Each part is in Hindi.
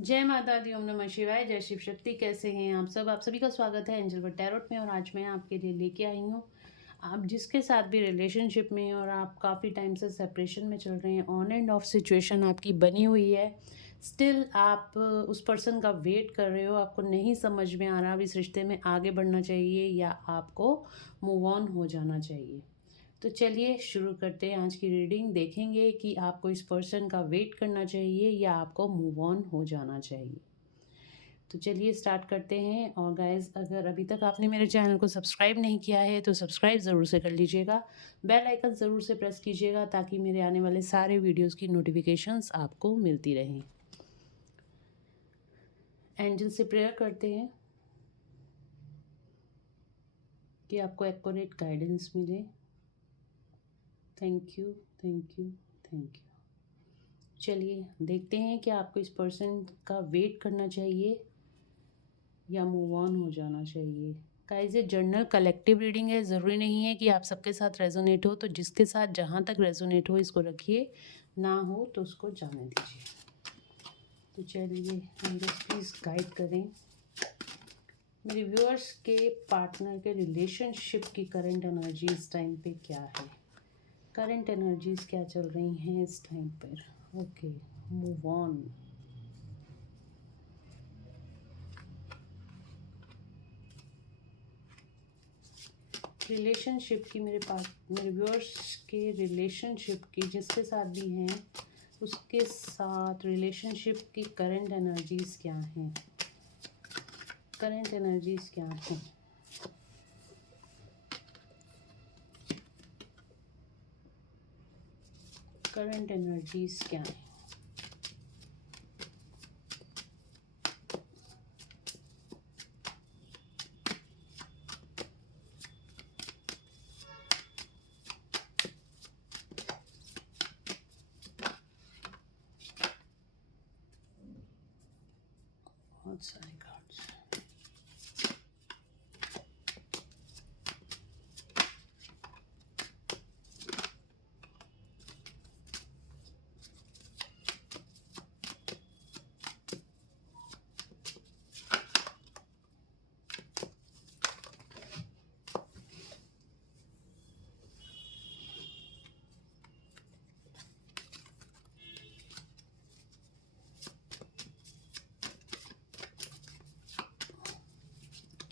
जय माता दी, ओम नमः शिवाय, जय शिव शक्ति। कैसे हैं आप सब? आप सभी का स्वागत है एंजल बट टैरोट में। और आज मैं आपके लिए लेके आई हूँ, आप जिसके साथ भी रिलेशनशिप में हैं और आप काफ़ी टाइम से सेपरेशन में चल रहे हैं, ऑन एंड ऑफ सिचुएशन आपकी बनी हुई है, स्टिल आप उस पर्सन का वेट कर रहे हो, आपको नहीं समझ में आ रहा अब इस रिश्ते में आगे बढ़ना चाहिए या आपको मूव ऑन हो जाना चाहिए। तो चलिए शुरू करते हैं आज की रीडिंग। देखेंगे कि आपको इस पर्सन का वेट करना चाहिए या आपको मूव ऑन हो जाना चाहिए। तो चलिए स्टार्ट करते हैं। और गाइस, अगर अभी तक आपने मेरे चैनल को सब्सक्राइब नहीं किया है तो सब्सक्राइब ज़रूर से कर लीजिएगा, बेल आइकन ज़रूर से प्रेस कीजिएगा ताकि मेरे आने वाले सारे वीडियोस की नोटिफिकेशंस आपको मिलती रहें। एंजल से प्रेयर करते हैं कि आपको एक्यूरेट गाइडेंस मिले। Thank you, thank you, thank you. चलिए देखते हैं कि आपको इस पर्सन का वेट करना चाहिए या मूव ऑन हो जाना चाहिए। गाइस, ये जर्नल कलेक्टिव रीडिंग है, ज़रूरी नहीं है कि आप सबके साथ रेजोनेट हो। तो जिसके साथ जहाँ तक रेजोनेट हो इसको रखिए, ना हो तो उसको जाने दीजिए। तो चलिए प्लीज़ गाइड करें मेरे व्यूअर्स के पार्टनर के रिलेशनशिप की करंट एनर्जी इस टाइम पे क्या है। करंट एनर्जीज क्या चल रही हैं इस टाइम पर। Okay, move on. रिलेशनशिप की मेरे व्यूअर्स के रिलेशनशिप की जिसके साथ भी हैं उसके साथ रिलेशनशिप की करंट एनर्जीज क्या हैं। करंट एनर्जीज क्या हैं। करंट एनर्जीज क्या हैं। बहुत सारे कार्ड्स।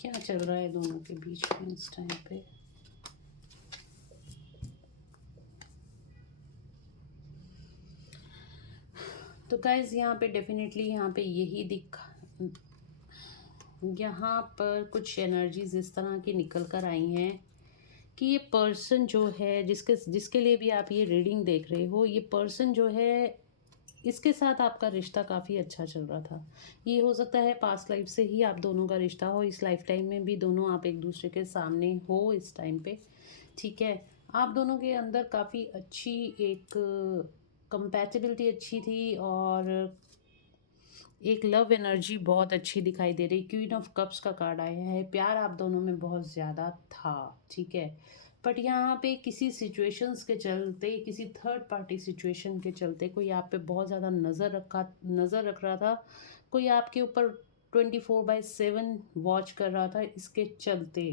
क्या चल रहा है दोनों के बीच में इस टाइम पे। तो गाइज यहाँ पे डेफिनेटली यहाँ पे यहाँ पर कुछ एनर्जीज इस तरह की निकल कर आई हैं कि ये पर्सन जो है जिसके जिसके लिए भी आप ये रीडिंग देख रहे हो, ये पर्सन जो है इसके साथ आपका रिश्ता काफ़ी अच्छा चल रहा था। ये हो सकता है पास्ट लाइफ से ही आप दोनों का रिश्ता हो, इस लाइफ टाइम में भी दोनों आप एक दूसरे के सामने हो इस टाइम पे। ठीक है, आप दोनों के अंदर काफ़ी अच्छी एक कंपैटिबिलिटी अच्छी थी और एक लव एनर्जी बहुत अच्छी दिखाई दे रही। क्वीन ऑफ कप्स का कार्ड आया है, प्यार आप दोनों में बहुत ज़्यादा था। ठीक है, बट यहाँ पे किसी सिचुएशंस के चलते, किसी थर्ड पार्टी सिचुएशन के चलते कोई आप पे बहुत ज़्यादा नज़र रख रहा था। कोई आपके ऊपर 24/7 वॉच कर रहा था। इसके चलते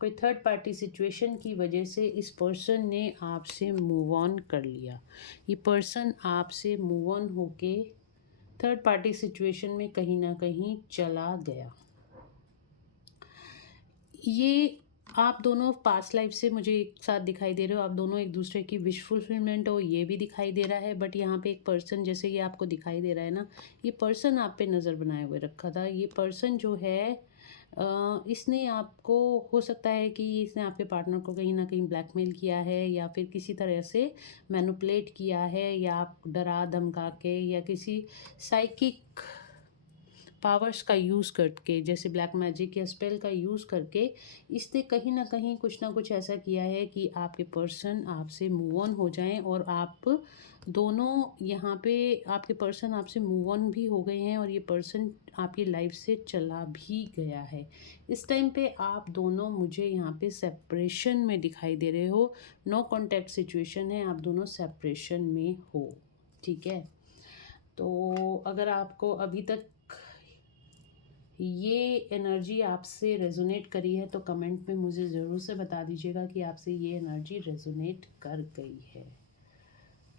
कोई थर्ड पार्टी सिचुएशन की वजह से इस पर्सन ने आपसे मूव ऑन कर लिया। ये पर्सन आपसे मूव ऑन होके थर्ड पार्टी सिचुएशन में कहीं ना कहीं चला गया। ये आप दोनों पास्ट लाइफ से मुझे एक साथ दिखाई दे रहे हो, आप दोनों एक दूसरे की विश फुलफिलमेंट हो, ये भी दिखाई दे रहा है। बट यहाँ पे एक पर्सन, जैसे ये आपको दिखाई दे रहा है ना, ये पर्सन आप पे नज़र बनाए हुए रखा था। ये पर्सन जो है इसने आपको, हो सकता है कि इसने आपके पार्टनर को कहीं ना कहीं ब्लैकमेल किया है या फिर किसी तरह से मैनिपुलेट किया है, या आप डरा धमका के या किसी साइकिक पावर्स का यूज़ करके, जैसे ब्लैक मैजिक या स्पेल का यूज़ करके इसने कहीं ना कुछ ऐसा किया है कि आपके पर्सन आपसे मूव ऑन हो जाएं। और आप दोनों यहाँ पे, आपके पर्सन आपसे मूव ऑन भी हो गए हैं और ये पर्सन आपकी लाइफ से चला भी गया है। इस टाइम पे आप दोनों मुझे यहाँ पे सेपरेशन में दिखाई दे रहे हो। नो कॉन्टैक्ट सिचुएशन है, आप दोनों सेपरेशन में हो। ठीक है, तो अगर आपको अभी तक ये एनर्जी आपसे रेजोनेट करी है तो कमेंट में मुझे ज़रूर से बता दीजिएगा कि आपसे ये एनर्जी रेजोनेट कर गई है।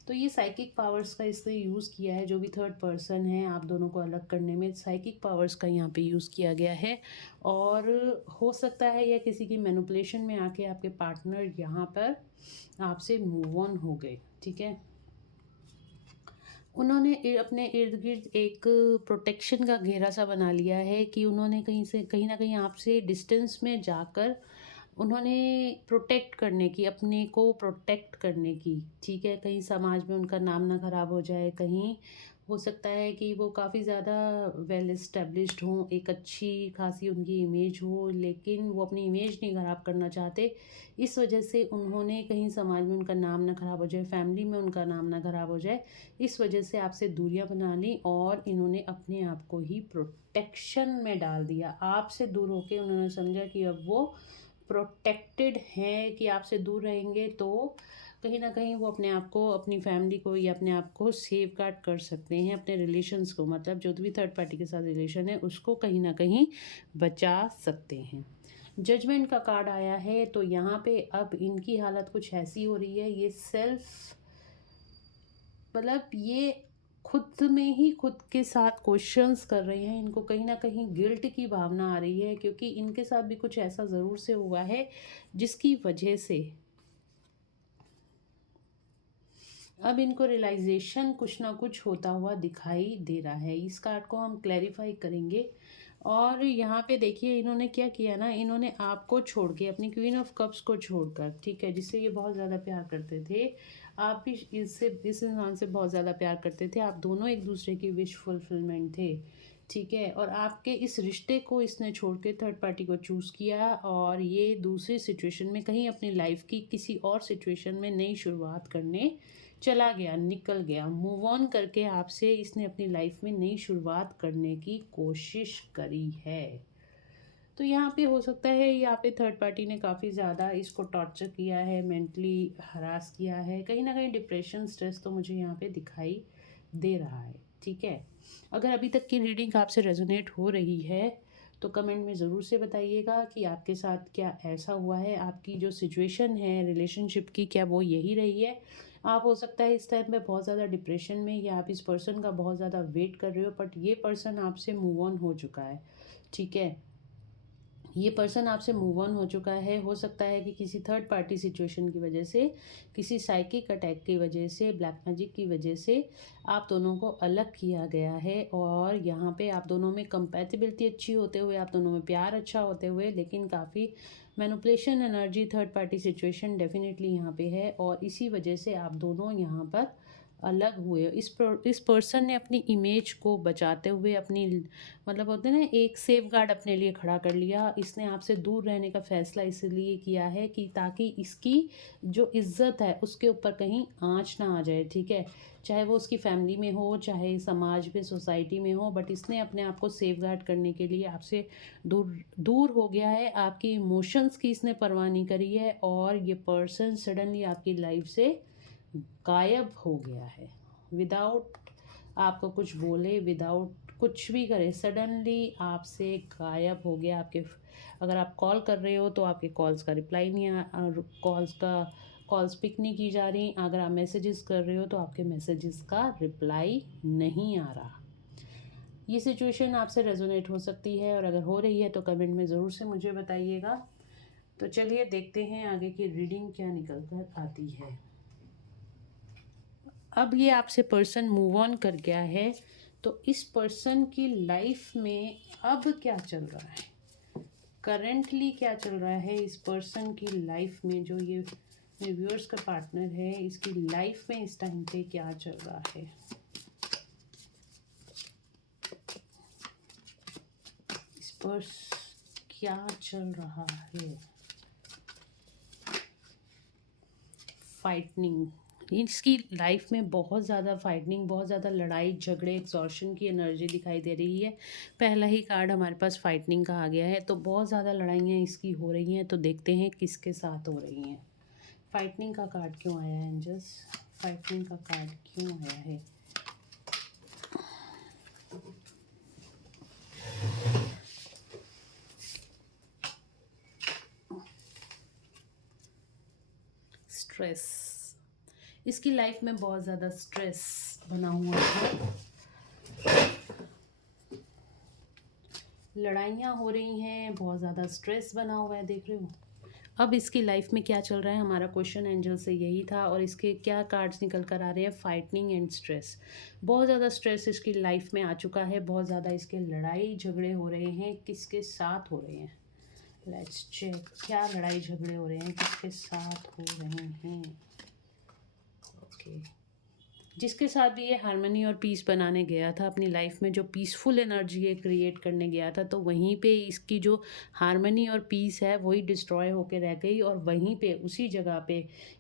तो ये साइकिक पावर्स का इसने यूज़ किया है, जो भी थर्ड पर्सन है आप दोनों को अलग करने में साइकिक पावर्स का यहाँ पे यूज़ किया गया है। और हो सकता है या किसी की मैनिपुलेशन में आके आपके पार्टनर यहाँ पर आपसे मूव ऑन हो गए, ठीक है। उन्होंने अपने इर्द गिर्द एक प्रोटेक्शन का घेरा सा बना लिया है कि उन्होंने कहीं ना कहीं आपसे डिस्टेंस में जाकर उन्होंने प्रोटेक्ट करने की, अपने को प्रोटेक्ट करने की, ठीक है। कहीं समाज में उनका नाम ना खराब हो जाए, कहीं हो सकता है कि वो काफ़ी ज़्यादा वेल इस्टेब्लिश्ड हों, एक अच्छी खासी उनकी इमेज हो, लेकिन वो अपनी इमेज नहीं ख़राब करना चाहते। इस वजह से उन्होंने कहीं समाज में उनका नाम ना ख़राब हो जाए, फैमिली में उनका नाम ना ख़राब हो जाए, इस वजह से आपसे दूरियां बना ली और इन्होंने अपने आप को ही प्रोटेक्शन में डाल दिया। आपसे दूर होके उन्होंने समझा कि अब वो प्रोटेक्टेड हैं, कि आपसे दूर रहेंगे तो कहीं ना कहीं वो अपने आप को, अपनी फैमिली को या अपने आप को सेफ गार्ड कर सकते हैं, अपने रिलेशंस को, मतलब जो भी थर्ड पार्टी के साथ रिलेशन है उसको कहीं ना कहीं बचा सकते हैं। जजमेंट का कार्ड आया है, तो यहाँ पे अब इनकी हालत कुछ ऐसी हो रही है, ये सेल्फ, मतलब ये खुद में ही खुद के साथ क्वेश्चंस कर रहे हैं। इनको कहीं ना कहीं गिल्ट की भावना आ रही है, क्योंकि इनके साथ भी कुछ ऐसा ज़रूर से हुआ है जिसकी वजह से अब इनको रियलाइजेशन कुछ ना कुछ होता हुआ दिखाई दे रहा है। इस कार्ड को हम क्लैरिफाई करेंगे। और यहाँ पे देखिए इन्होंने क्या किया ना, इन्होंने आपको छोड़ के, अपनी क्वीन ऑफ कप्स को छोड़कर, ठीक है, जिससे ये बहुत ज़्यादा प्यार करते थे, आप भी इससे, इस इंसान से बहुत ज़्यादा प्यार करते थे, आप दोनों एक दूसरे की विश फुलफिलमेंट थे, ठीक है। और आपके इस रिश्ते को इसने छोड़ के थर्ड पार्टी को चूज़ किया और ये दूसरी सिचुएशन में, कहीं अपनी लाइफ की किसी और सिचुएशन में नई शुरुआत करने चला गया, निकल गया, मूव ऑन करके आपसे इसने अपनी लाइफ में नई शुरुआत करने की कोशिश करी है। तो यहाँ पे हो सकता है, यहाँ पे थर्ड पार्टी ने काफ़ी ज़्यादा इसको टॉर्चर किया है, मेंटली हरास किया है, कहीं ना कहीं डिप्रेशन, स्ट्रेस तो मुझे यहाँ पे दिखाई दे रहा है, ठीक है। अगर अभी तक की रीडिंग आपसे रेजोनेट हो रही है तो कमेंट में ज़रूर से बताइएगा कि आपके साथ क्या ऐसा हुआ है, आपकी जो सिचुएशन है रिलेशनशिप की, क्या वो यही रही है। आप हो सकता है इस टाइम पे बहुत ज़्यादा डिप्रेशन में, या आप इस पर्सन का बहुत ज़्यादा वेट कर रहे हो, बट ये पर्सन आपसे मूव ऑन हो चुका है, ठीक है। ये पर्सन आपसे मूव ऑन हो चुका है। हो सकता है कि किसी थर्ड पार्टी सिचुएशन की वजह से, किसी साइकिक अटैक की वजह से, ब्लैक मैजिक की वजह से आप दोनों को अलग किया गया है। और यहाँ पे आप दोनों में कंपैटिबिलिटी अच्छी होते हुए, आप दोनों में प्यार अच्छा होते हुए, लेकिन काफ़ी manipulation energy, third party situation definitely यहाँ पे है, और इसी वजह से आप दोनों यहाँ पर अलग हुए। इस पर्सन ने अपनी इमेज को बचाते हुए, अपनी, मतलब होते हैं ना, एक सेफ गार्ड अपने लिए खड़ा कर लिया। इसने आपसे दूर रहने का फैसला इसलिए किया है कि ताकि इसकी जो इज्जत है उसके ऊपर कहीं आँच ना आ जाए, ठीक है। चाहे वो उसकी फैमिली में हो, चाहे समाज में, सोसाइटी में हो, बट इसने अपने आप को सेफ गार्ड करने के लिए आपसे दूर दूर हो गया है। आपकी इमोशंस की इसने परवाह नहीं करी है, और ये पर्सन सडनली आपकी लाइफ से गायब हो गया है, विदाउट आपको कुछ बोले, विदाउट कुछ भी करे, सडनली आपसे गायब हो गया। आपके, अगर आप कॉल कर रहे हो तो आपके कॉल्स का रिप्लाई नहीं कॉल्स पिक नहीं की जा रही। अगर आप मैसेजेस कर रहे हो तो आपके मैसेजेस का रिप्लाई नहीं आ रहा। ये सिचुएशन आपसे रेजोनेट हो सकती है, और अगर हो रही है तो कमेंट में ज़रूर से मुझे बताइएगा। तो चलिए देखते हैं आगे की रीडिंग क्या निकल कर आती है। अब ये आपसे पर्सन मूव ऑन कर गया है, तो इस पर्सन की लाइफ में अब क्या चल रहा है, करेंटली क्या चल रहा है इस पर्सन की लाइफ में, जो ये मेरे व्यूअर्स का पार्टनर है, इसकी लाइफ में इस टाइम पे क्या चल रहा है। इस पर्स क्या चल रहा है। फाइटनिंग, इसकी लाइफ में बहुत ज़्यादा फाइटिंग, बहुत ज़्यादा लड़ाई झगड़े, एग्जॉर्शन की एनर्जी दिखाई दे रही है। पहला ही कार्ड हमारे पास फाइटिंग का आ गया है, तो बहुत ज़्यादा लड़ाइयाँ इसकी हो रही हैं। तो देखते हैं किसके साथ हो रही हैं। फाइटिंग का कार्ड क्यों आया है एंजल्स, फाइटिंग का कार्ड क्यों आया है। स्ट्रेस, इसकी लाइफ में बहुत ज़्यादा स्ट्रेस बना हुआ है, लड़ाइयाँ हो रही हैं, बहुत ज़्यादा स्ट्रेस बना हुआ है, देख रहे हो। अब इसकी लाइफ में क्या चल रहा है, हमारा क्वेश्चन एंजल से यही था और इसके क्या कार्ड्स निकल कर आ रहे हैं, फाइटिंग एंड स्ट्रेस। बहुत ज़्यादा स्ट्रेस इसकी लाइफ में आ चुका है, बहुत ज़्यादा इसके लड़ाई झगड़े हो रहे हैं, किसके साथ हो रहे हैं, लेट्स चेक। क्या लड़ाई झगड़े हो रहे हैं, किसके साथ हो रहे हैं। ओके, जिसके साथ भी ये हार्मनी और पीस बनाने गया था अपनी लाइफ में, जो पीसफुल एनर्जी ये क्रिएट करने गया था, तो वहीं पे इसकी जो हार्मनी और पीस है वही डिस्ट्रॉय होके रह गई और वहीं पे उसी जगह पे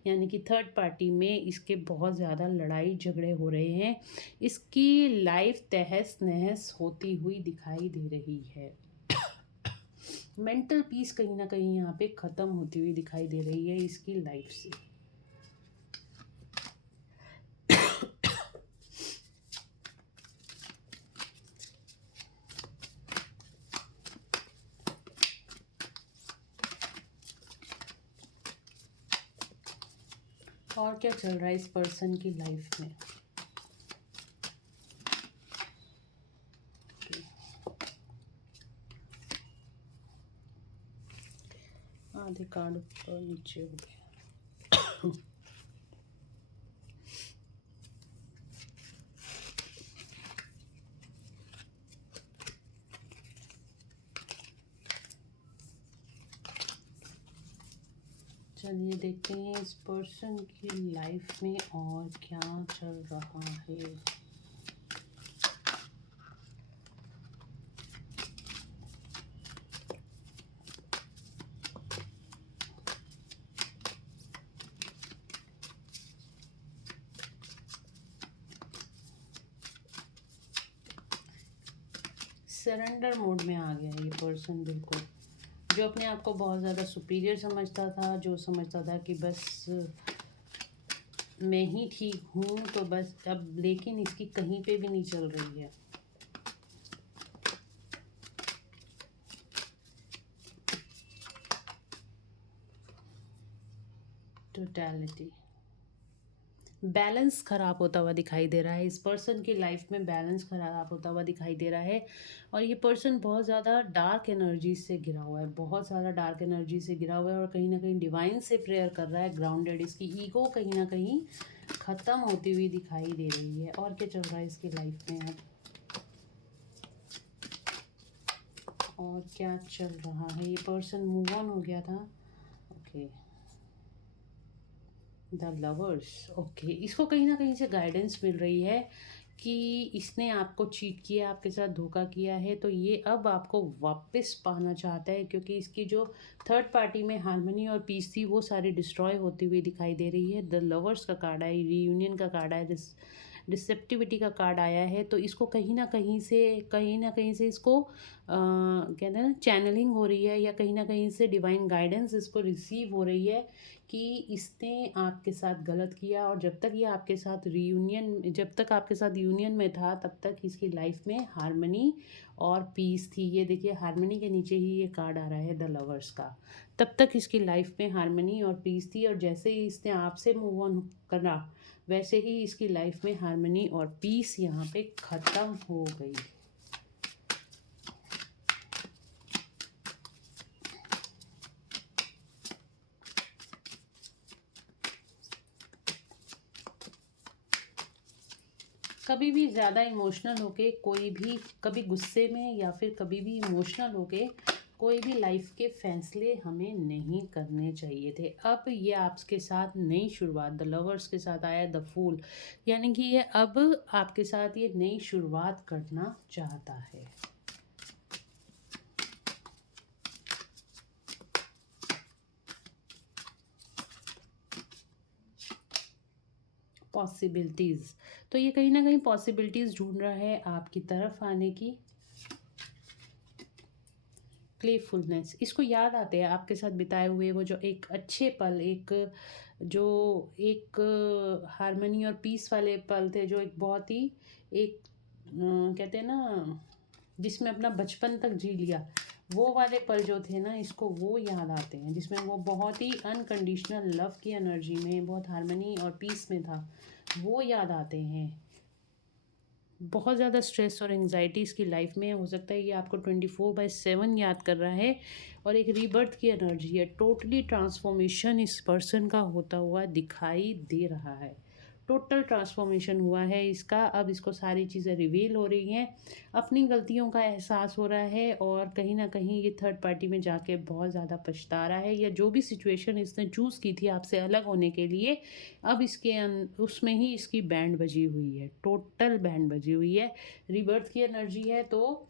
यानी कि थर्ड पार्टी में इसके बहुत ज़्यादा लड़ाई झगड़े हो रहे हैं। इसकी लाइफ तहस नहस होती हुई दिखाई दे रही है। मेंटल पीस कहीं ना कहीं यहाँ पे ख़त्म होती हुई दिखाई दे रही है इसकी लाइफ से। और क्या चल रहा है इस पर्सन की लाइफ में। आधे कार्ड ऊपर नीचे हो गया। चलिए देखते हैं इस पर्सन की लाइफ में और क्या चल रहा है। सरेंडर मोड में आ गया ये पर्सन, बिल्कुल। जो अपने आप को बहुत ज़्यादा सुपीरियर समझता था, जो समझता था कि बस मैं ही ठीक हूँ, तो बस अब लेकिन इसकी कहीं पे भी नहीं चल रही है। टोटलिटी, बैलेंस ख़राब होता हुआ दिखाई दे रहा है इस पर्सन की लाइफ में, बैलेंस ख़राब होता हुआ दिखाई दे रहा है। और ये पर्सन बहुत ज़्यादा डार्क एनर्जी से घिरा हुआ है, बहुत ज़्यादा डार्क एनर्जी से घिरा हुआ है और कहीं ना कहीं डिवाइन से प्रेयर कर रहा है, ग्राउंडेड। इसकी ईगो कहीं ना कहीं ख़त्म होती हुई दिखाई दे रही है। और क्या चल रहा है इसकी लाइफ में अब, और क्या चल रहा है। ये पर्सन मूव ऑन हो गया था। Okay, the lovers. ओके, इसको कहीं ना कहीं से गाइडेंस मिल रही है कि इसने आपको चीट किया, आपके साथ धोखा किया है, तो ये अब आपको वापस पाना चाहता है, क्योंकि इसकी जो थर्ड पार्टी में हार्मनी और पीस थी वो सारी डिस्ट्रॉय होती हुई दिखाई दे रही है। द लवर्स का कार्ड है, रीयूनियन का कार्ड है, डिसेप्टिविटी का कार्ड आया है। तो इसको कहीं ना कहीं से इसको कहते हैं ना, चैनलिंग हो रही है, या कहीं ना कहीं से डिवाइन गाइडेंस इसको रिसीव हो रही है कि इसने आपके साथ गलत किया। और जब तक ये आपके साथ जब तक आपके साथ यूनियन में था, तब तक इसकी लाइफ में हार्मनी और पीस थी। ये देखिए, हार्मनी के नीचे ही ये कार्ड आ रहा है द लवर्स का। तब तक इसकी लाइफ में हार्मनी और पीस थी, और जैसे ही इसने आपसे मूव ऑन करा, वैसे ही इसकी लाइफ में हार्मनी और पीस यहाँ पे ख़त्म हो गई। कभी भी ज़्यादा इमोशनल होके कोई भी, कभी गुस्से में या फिर कभी भी इमोशनल होके कोई भी लाइफ के फैसले हमें नहीं करने चाहिए थे। अब ये आपके साथ नई शुरुआत, द लवर्स के साथ आया द फूल, यानी कि ये अब आपके साथ ये नई शुरुआत करना चाहता है। पॉसिबिलिटीज़, तो ये कहीं ना कहीं पॉसिबिलिटीज़ ढूंढ रहा है आपकी तरफ आने की। प्लेफुलनेस, इसको याद आते हैं आपके साथ बिताए हुए वो जो एक अच्छे पल, जो एक हार्मनी और पीस वाले पल थे, जो एक बहुत ही एक कहते हैं ना, जिसमें अपना बचपन तक जी लिया, वो वाले पल जो थे ना, इसको वो याद आते हैं जिसमें वो बहुत ही अनकंडीशनल लव की एनर्जी में, बहुत हार्मनी और पीस में था, वो याद आते हैं। बहुत ज़्यादा स्ट्रेस और एंग्जाइटी इसकी लाइफ में हो सकता है ये आपको 24/7 याद कर रहा है। और एक रीबर्थ की एनर्जी है, टोटली ट्रांसफॉर्मेशन इस पर्सन का होता हुआ दिखाई दे रहा है। टोटल ट्रांसफॉर्मेशन हुआ है इसका। अब इसको सारी चीज़ें रिवील हो रही हैं, अपनी गलतियों का एहसास हो रहा है, और कहीं ना कहीं ये थर्ड पार्टी में जाके बहुत ज़्यादा पछता रहा है, या जो भी सिचुएशन इसने चूज़ की थी आपसे अलग होने के लिए, अब इसके उसमें ही इसकी बैंड बजी हुई है, टोटल बैंड बजी हुई है। रिबर्थ की एनर्जी है, तो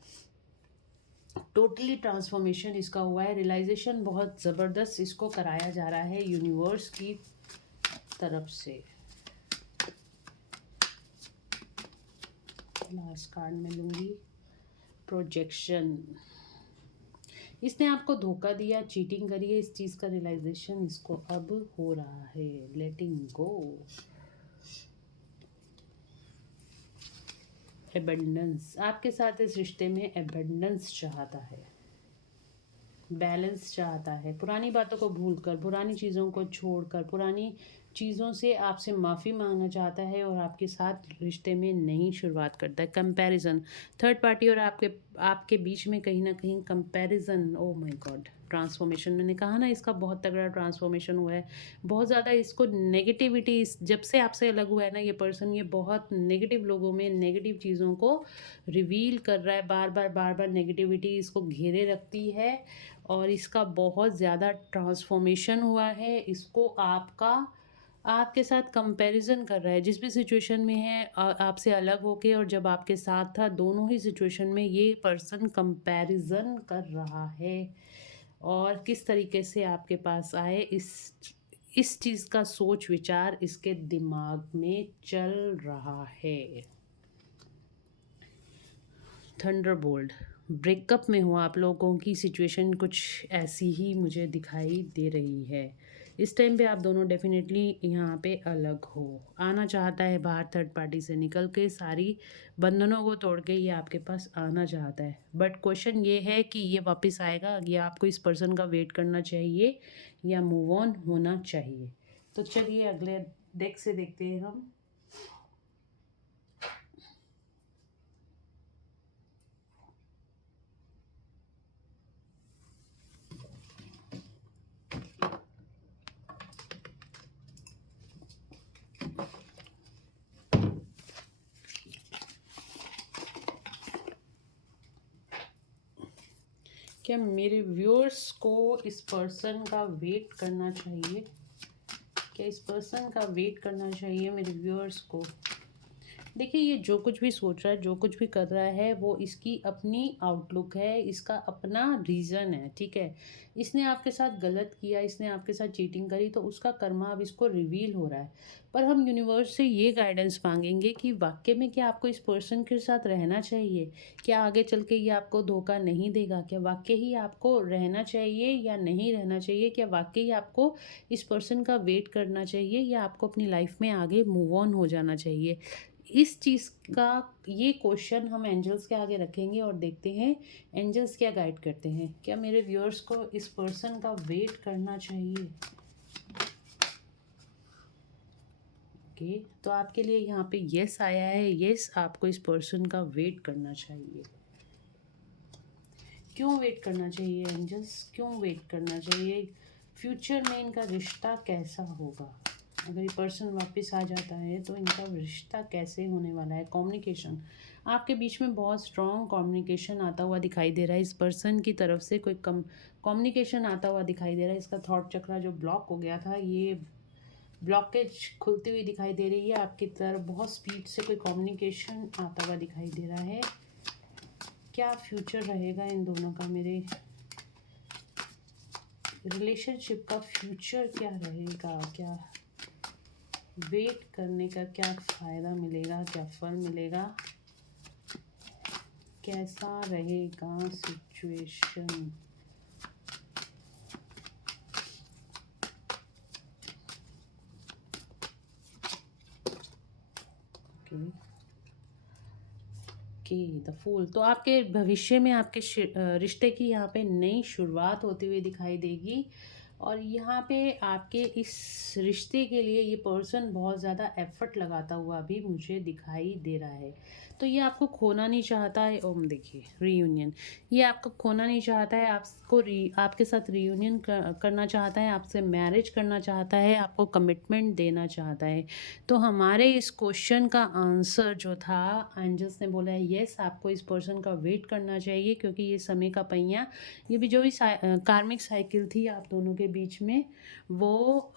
टोटली ट्रांसफॉर्मेशन इसका हुआ है। रियलाइजेशन बहुत ज़बरदस्त इसको कराया जा रहा है यूनिवर्स की तरफ से। लास्ट कार्ड में लूँगी प्रोजेक्शन। इसने आपको धोखा दिया, चीटिंग करी है, इस चीज़ का रियलाइजेशन इसको अब हो रहा है। लेटिंग गो। एबंडेंस, आपके साथ इस रिश्ते में एबंडेंस चाहता है, बैलेंस चाहता है, पुरानी बातों को भूलकर, पुरानी चीज़ों को छोड़कर, पुरानी चीज़ों से आपसे माफ़ी मांगना चाहता है, और आपके साथ रिश्ते में नई शुरुआत करता है। कंपैरिजन, थर्ड पार्टी और आपके आपके बीच में कहीं ना कहीं comparison. Oh my God, transformation, मैंने कहा ना इसका बहुत तगड़ा ट्रांसफॉर्मेशन हुआ है। बहुत ज़्यादा इसको नेगेटिविटी, जब से आपसे अलग हुआ है ना ये पर्सन, ये बहुत नेगेटिव लोगों में नेगेटिव चीज़ों को रिवील कर रहा है, बार बार बार बार नेगेटिविटी इसको घेरे रखती है, और इसका बहुत ज़्यादा ट्रांसफॉर्मेशन हुआ है। इसको आपके साथ कंपैरिजन कर रहा है, जिस भी सिचुएशन में है आपसे अलग होके और जब आपके साथ था, दोनों ही सिचुएशन में ये पर्सन कंपैरिजन कर रहा है। और किस तरीके से आपके पास आए, इस चीज़ का सोच विचार इसके दिमाग में चल रहा है। थंडरबोल्ट, ब्रेकअप में हो आप लोगों की सिचुएशन कुछ ऐसी ही मुझे दिखाई दे रही है। इस टाइम पे आप दोनों डेफिनेटली यहाँ पे अलग हो। आना चाहता है बाहर, थर्ड पार्टी से निकल के, सारी बंधनों को तोड़ के ये आपके पास आना चाहता है। बट क्वेश्चन ये है कि ये वापस आएगा, या आपको इस पर्सन का वेट करना चाहिए, या मूव ऑन होना चाहिए। तो चलिए अगले डेक से देखते हैं हम। क्या मेरे व्यूअर्स को इस पर्सन का वेट करना चाहिए? क्या इस पर्सन का वेट करना चाहिए मेरे व्यूअर्स को? देखिए, ये जो कुछ भी सोच रहा है, जो कुछ भी कर रहा है, वो इसकी अपनी आउटलुक है, इसका अपना रीज़न है, ठीक है। इसने आपके साथ गलत किया, इसने आपके साथ चीटिंग करी, तो उसका कर्मा अब इसको रिवील हो रहा है। पर हम यूनिवर्स से ये गाइडेंस मांगेंगे कि वाकई में क्या आपको इस पर्सन के साथ रहना चाहिए? क्या आगे चल के ये आपको धोखा नहीं देगा? क्या वाकई ही आपको रहना चाहिए या नहीं रहना चाहिए? क्या वाकई आपको इस पर्सन का वेट करना चाहिए, या आपको अपनी लाइफ में आगे मूव ऑन हो जाना चाहिए? इस चीज़ का ये क्वेश्चन हम एंजल्स के आगे रखेंगे और देखते हैं एंजल्स क्या गाइड करते हैं। क्या मेरे व्यूअर्स को इस पर्सन का वेट करना चाहिए? ओके, तो आपके लिए यहाँ पे यस आया है। यस, आपको इस पर्सन का वेट करना चाहिए। क्यों वेट करना चाहिए एंजल्स? क्यों वेट करना चाहिए? फ्यूचर में इनका रिश्ता कैसा होगा? अगर ये पर्सन वापस आ जाता है तो इनका रिश्ता कैसे होने वाला है? कम्युनिकेशन, आपके बीच में बहुत स्ट्रॉन्ग कम्युनिकेशन आता हुआ दिखाई दे रहा है। इस पर्सन की तरफ से कोई कम्युनिकेशन आता हुआ दिखाई दे रहा है। इसका थॉट चक्रा जो ब्लॉक हो गया था, ये ब्लॉकेज खुलती हुई दिखाई दे रही है। आपकी तरफ बहुत स्पीड से कोई कम्युनिकेशन आता हुआ दिखाई दे रहा है। क्या फ्यूचर रहेगा इन दोनों का? मेरे रिलेशनशिप का फ्यूचर क्या रहेगा? क्या वेट करने का क्या फ़ायदा मिलेगा? क्या फल मिलेगा? कैसा रहेगा situation? Okay, okay, the Fool. तो आपके भविष्य में आपके रिश्ते की यहाँ पे नई शुरुआत होती हुई दिखाई देगी, और यहाँ पे आपके इस रिश्ते के लिए ये पर्सन बहुत ज़्यादा एफर्ट लगाता हुआ भी मुझे दिखाई दे रहा है। तो ये आपको खोना नहीं चाहता है। ओम, देखिए रीयूनियन, ये आपको खोना नहीं चाहता है, आपको आपके साथ रीयूनियन करना चाहता है, आपसे मैरिज करना चाहता है, आपको कमिटमेंट देना चाहता है। तो हमारे इस क्वेश्चन का आंसर जो था, एंजल्स ने बोला है यस, आपको इस पर्सन का वेट करना चाहिए, क्योंकि ये समय का पहिया, ये भी जो भी कार्मिक साइकिल थी आप दोनों के बीच में, वो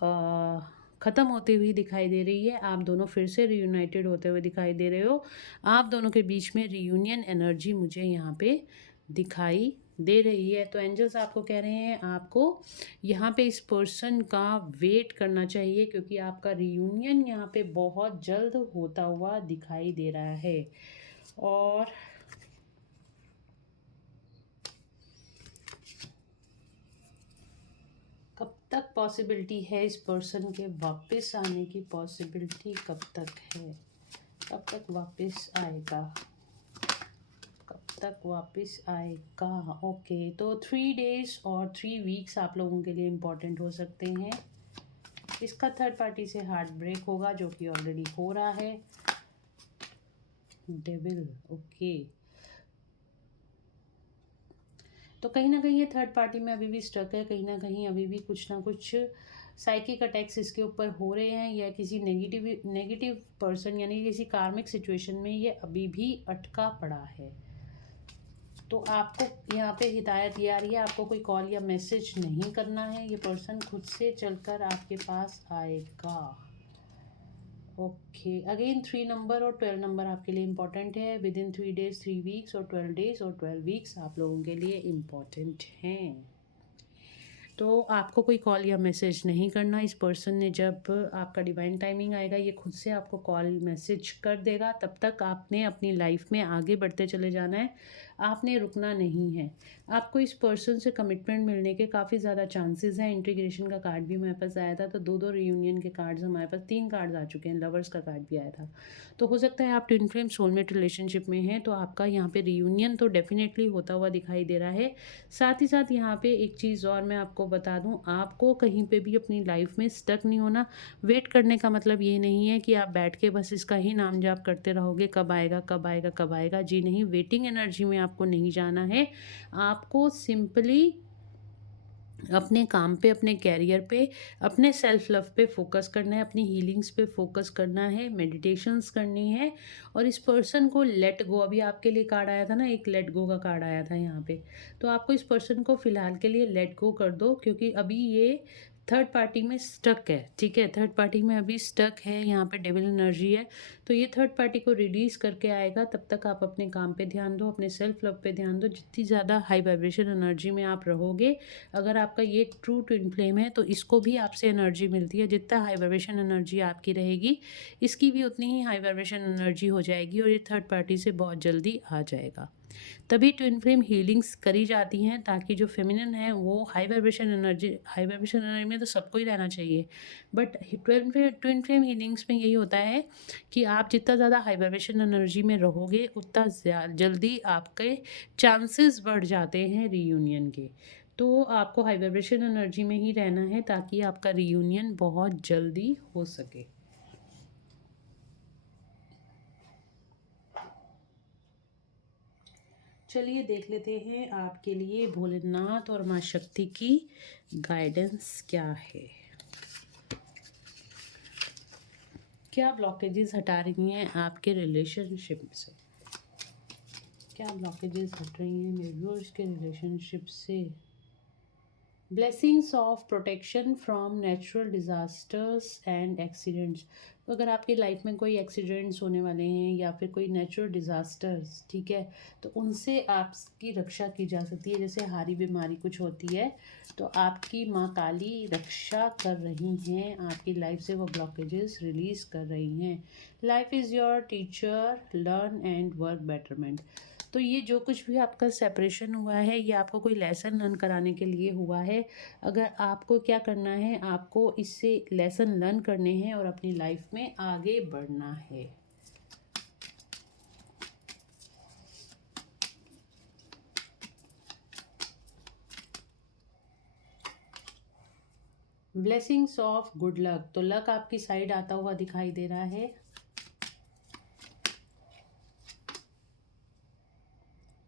ख़त्म होती हुई दिखाई दे रही है। आप दोनों फिर से रीयूनाइटेड होते हुए दिखाई दे रहे हो। आप दोनों के बीच में रीयूनियन एनर्जी मुझे यहाँ पे दिखाई दे रही है। तो एंजल्स आपको कह रहे हैं आपको यहाँ पे इस पर्सन का वेट करना चाहिए, क्योंकि आपका रीयूनियन यहाँ पे बहुत जल्द होता हुआ दिखाई दे रहा है। और कब तक पॉसिबिलिटी है इस पर्सन के वापस आने की? पॉसिबिलिटी कब तक है? कब तक वापस आएगा? कब तक वापस आएगा? ओके, तो 3 डेज और 3 वीक्स आप लोगों के लिए इम्पोर्टेंट हो सकते हैं। इसका थर्ड पार्टी से हार्ट ब्रेक होगा, जो कि ऑलरेडी हो रहा है। Devil, okay. तो कहीं ना कहीं ये थर्ड पार्टी में अभी भी स्टक है, कहीं ना कहीं अभी भी कुछ ना कुछ साइकिक अटैक्स इसके ऊपर हो रहे हैं, या किसी नेगेटिव पर्सन यानी किसी कार्मिक सिचुएशन में ये अभी भी अटका पड़ा है। तो आपको यहाँ पे हिदायत ये आ रही है, आपको कोई कॉल या मैसेज नहीं करना है, ये पर्सन खुद से चलकर आपके पास आएगा। ओके, अगेन 3 नंबर और 12 नंबर आपके लिए इम्पॉर्टेंट है। विद इन 3 डेज 3 वीक्स और 12 डेज और 12 वीक्स आप लोगों के लिए इम्पॉर्टेंट हैं। तो आपको कोई कॉल या मैसेज नहीं करना। इस पर्सन ने जब आपका डिवाइन टाइमिंग आएगा, ये खुद से आपको कॉल मैसेज कर देगा। तब तक आपने अपनी लाइफ में आगे बढ़ते चले जाना है, आपने रुकना नहीं है। आपको इस पर्सन से कमिटमेंट मिलने के काफ़ी ज़्यादा चांसेस हैं। इंटीग्रेशन का कार्ड भी हमारे पास आया था, तो 2-2 रियूनियन के कार्ड्स हमारे पास, 3 कार्ड्स आ चुके हैं, लवर्स का कार्ड भी आया था। तो हो सकता है आप ट्विन फ्लेम सोलमेट रिलेशनशिप में हैं, तो आपका यहाँ पे रियूनियन तो डेफिनेटली होता हुआ दिखाई दे रहा है। साथ ही साथ यहाँ पे एक चीज़ और मैं आपको बता दूँ, आपको कहीं पे भी अपनी लाइफ में स्टक नहीं होना। वेट करने का मतलब ये नहीं है कि आप बैठ के बस इसका ही नाम जाप करते रहोगे, कब आएगा कब आएगा कब आएगा। जी नहीं, वेटिंग एनर्जी में आपको नहीं जाना है। आपको सिंपली अपने काम पे, अपने कैरियर पे, अपने सेल्फ लव पे फोकस करना है, अपनी हीलिंग्स पे फोकस करना है, मेडिटेशंस करनी है, और इस पर्सन को लेट गो। अभी आपके लिए कार्ड आया था ना, एक लेट गो का कार्ड आया था यहाँ पे। तो आपको इस पर्सन को फिलहाल के लिए लेट गो कर दो, क्योंकि अभी ये थर्ड पार्टी में स्टक है। ठीक है, थर्ड पार्टी में अभी स्टक है, यहाँ पे डेविल एनर्जी है। तो ये थर्ड पार्टी को रिलीज़ करके आएगा। तब तक आप अपने काम पे ध्यान दो, अपने सेल्फ लव पे ध्यान दो। जितनी ज़्यादा हाई वाइब्रेशन एनर्जी में आप रहोगे, अगर आपका ये ट्रू ट्विन फ्लेम है, तो इसको भी आपसे एनर्जी मिलती है। जितना हाई वाइब्रेशन एनर्जी आपकी रहेगी, इसकी भी उतनी ही हाई वाइब्रेशन एनर्जी हो जाएगी, और ये थर्ड पार्टी से बहुत जल्दी आ जाएगा। तभी ट्विन फ्लेम हीलिंग्स करी जाती हैं, ताकि जो फेमिनिन है वो हाई वाइब्रेशन एनर्जी में तो सबको ही रहना चाहिए। बट ट्विन फ्लेम हीलिंग्स में यही होता है कि आप जितना ज़्यादा हाई वाइब्रेशन एनर्जी में रहोगे, उतना जल्दी आपके चांसेस बढ़ जाते हैं रीयूनियन के। तो आपको हाई वाइब्रेशन एनर्जी में ही रहना है, ताकि आपका रीयूनियन बहुत जल्दी हो सके। चलिए देख लेते हैं आपके लिए भोलेनाथ और माँ शक्ति की गाइडेंस क्या है। क्या ब्लॉकेजेस हटा रही हैं आपके रिलेशनशिप से? क्या ब्लॉकेजेस हट रही हैं मेरे व्यूअर्स के रिलेशनशिप से? Blessings of protection from natural disasters and accidents. तो अगर आपकी लाइफ में कोई एक्सीडेंट्स होने वाले हैं, या फिर कोई नेचुरल डिज़ास्टर्स, ठीक है, तो उनसे आपकी रक्षा की जा सकती है। जैसे हारी बीमारी कुछ होती है, तो आपकी माँ काली रक्षा कर रही हैं, आपकी लाइफ से वो ब्लॉकेजेस रिलीज़ कर रही हैं। Life is your teacher, learn and work betterment. तो ये जो कुछ भी आपका सेपरेशन हुआ है, ये आपको कोई लेसन लर्न कराने के लिए हुआ है। अगर आपको क्या करना है, आपको इससे लेसन लर्न करने हैं और अपनी लाइफ में आगे बढ़ना है। ब्लेसिंग्स ऑफ गुड लक, तो लक आपकी साइड आता हुआ दिखाई दे रहा है।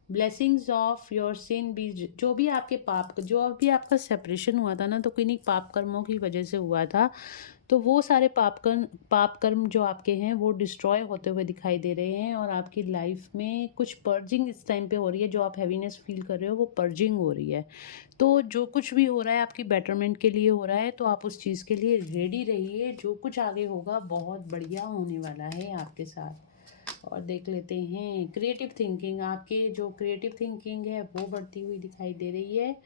ब्लेसिंग्स ऑफ योर सिन भी, जो भी आपके पाप, जो भी आपका सेपरेशन हुआ था ना, तो किन्हीं पाप कर्मों की वजह से हुआ था, तो वो सारे पाप कर्म जो आपके हैं वो डिस्ट्रॉय होते हुए दिखाई दे रहे हैं। और आपकी लाइफ में कुछ पर्जिंग इस टाइम पे हो रही है, जो आप हैवीनेस फील कर रहे हो वो पर्जिंग हो रही है। तो जो कुछ भी हो रहा है आपकी बेटरमेंट के लिए हो रहा है, तो आप उस चीज़ के लिए रेडी रहिए। जो कुछ आगे होगा बहुत बढ़िया होने वाला है आपके साथ। और देख लेते हैं क्रिएटिव थिंकिंग, आपके जो क्रिएटिव थिंकिंग है वो बढ़ती हुई दिखाई दे रही है।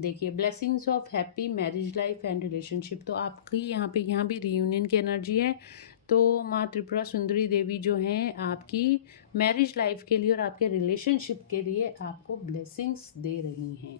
देखिए blessings of happy marriage life and relationship, तो आपकी यहाँ भी रीयूनियन की एनर्जी है। तो माँ त्रिपुरा सुंदरी देवी जो हैं आपकी मैरिज लाइफ के लिए और आपके रिलेशनशिप के लिए आपको ब्लेसिंग्स दे रही हैं।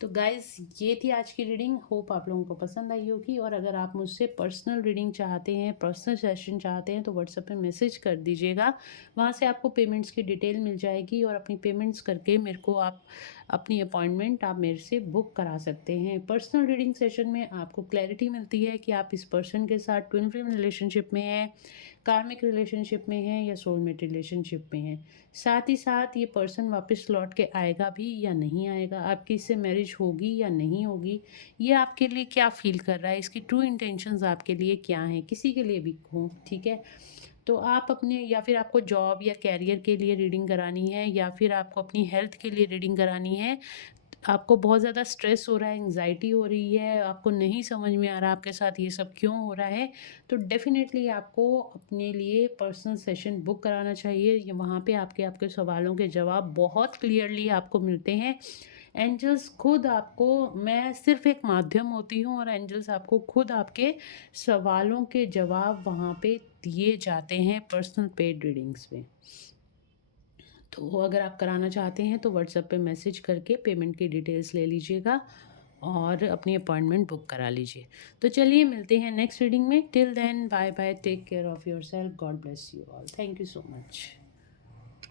तो गाइस ये थी आज की रीडिंग, होप आप लोगों को पसंद आई होगी। और अगर आप मुझसे पर्सनल रीडिंग चाहते हैं, पर्सनल सेशन चाहते हैं, तो व्हाट्सएप पे मैसेज कर दीजिएगा। वहाँ से आपको पेमेंट्स की डिटेल मिल जाएगी और अपनी पेमेंट्स करके मेरे को आप अपनी अपॉइंटमेंट आप मेरे से बुक करा सकते हैं। पर्सनल रीडिंग सेशन में आपको क्लैरिटी मिलती है कि आप इस पर्सन के साथ ट्विन फ्लेम रिलेशनशिप में हैं, कार्मिक रिलेशनशिप में हैं या सोलमेट रिलेशनशिप में हैं। साथ ही साथ ये पर्सन वापस लौट के आएगा भी या नहीं आएगा, आपकी इससे मैरिज होगी या नहीं होगी, ये आपके लिए क्या फील कर रहा है, इसकी ट्रू इंटेंशंस आपके लिए क्या हैं, किसी के लिए भी हो, ठीक है। तो आप अपने, या फिर आपको जॉब या कैरियर के लिए रीडिंग करानी है, या फिर आपको अपनी हेल्थ के लिए रीडिंग करानी है, आपको बहुत ज़्यादा स्ट्रेस हो रहा है, एंग्जाइटी हो रही है, आपको नहीं समझ में आ रहा आपके साथ ये सब क्यों हो रहा है, तो डेफ़िनेटली आपको अपने लिए पर्सनल सेशन बुक कराना चाहिए। ये वहाँ पे आपके आपके सवालों के जवाब बहुत क्लियरली आपको मिलते हैं। एंजल्स खुद आपको, मैं सिर्फ एक माध्यम होती हूँ, और एंजल्स आपको खुद आपके सवालों के जवाब वहाँ पे दिए जाते हैं पर्सनल पेड रीडिंग्स में। तो अगर आप कराना चाहते हैं तो व्हाट्सएप पे मैसेज करके पेमेंट की डिटेल्स ले लीजिएगा और अपनी अपॉइंटमेंट बुक करा लीजिए। तो चलिए मिलते हैं नेक्स्ट रीडिंग में। Till then bye bye, take care of yourself, God bless you all, thank you so much.